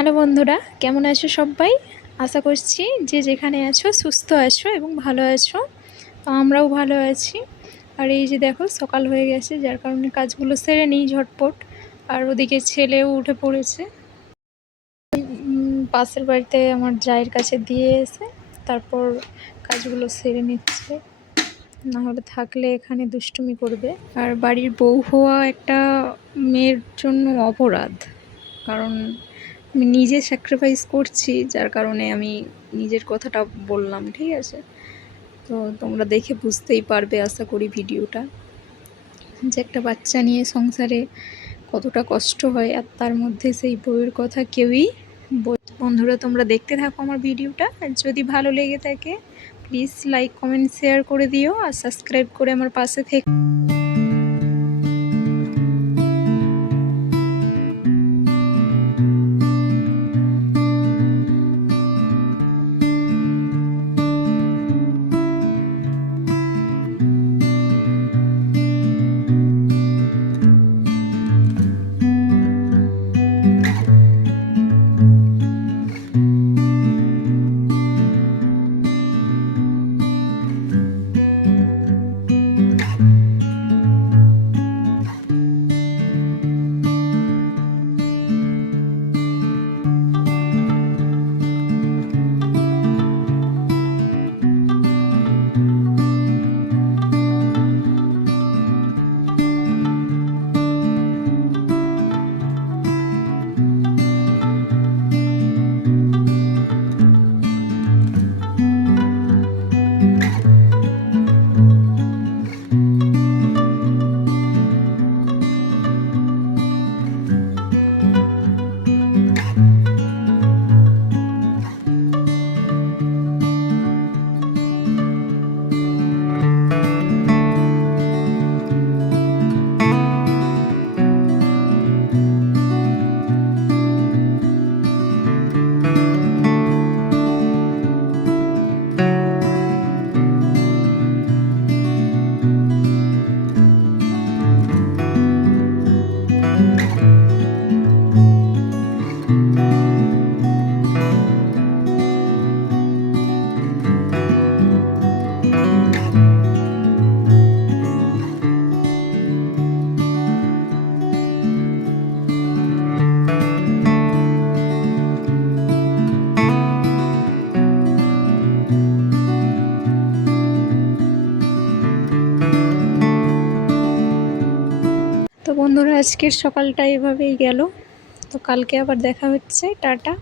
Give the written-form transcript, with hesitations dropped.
Hello বন্ধুরা, কেমন আছো সবাই? আশা করছি যে যেখানে আছো সুস্থ আছো এবং ভালো আছো। তো আমরাও ভালো আছি। আর এই যে দেখো সকাল হয়ে গেছে, যার কারণে কাজগুলো সেরে নিই ঝটপট। আর ওদিকে ছেলেও উঠে পড়েছে। পাশের বাড়িতে আমার জায়ের কাছে দিয়ে এসে তারপর কাজগুলো সেরে নিচ্ছে, না হলে থাকলে এখানে দুষ্টুমি করবে। আর বাড়ির বউ হওয়া একটা মেয়ের জন্য অপরাধ, কারণ আমি নিজে স্যাক্রিফাইস করছি, যার কারণে আমি নিজের কথাটা বললাম, ঠিক আছে? তো তোমরা দেখে বুঝতেই পারবে আশা করি ভিডিওটা, যে একটা বাচ্চা নিয়ে সংসারে কতটা কষ্ট হয়, আর তার মধ্যে সেই বউয়ের কথা কেউই বন্ধুরা তোমরা দেখতে থাকো আমার ভিডিওটা। আর যদি ভালো লেগে থাকে প্লিজ লাইক কমেন্ট শেয়ার করে দিও, আর সাবস্ক্রাইব করে আমার পাশে থেকে। তো বন্ধুরা আজকের সকালটা এভাবেই গেল। তো কালকে আবার দেখা হচ্ছে, টাটা।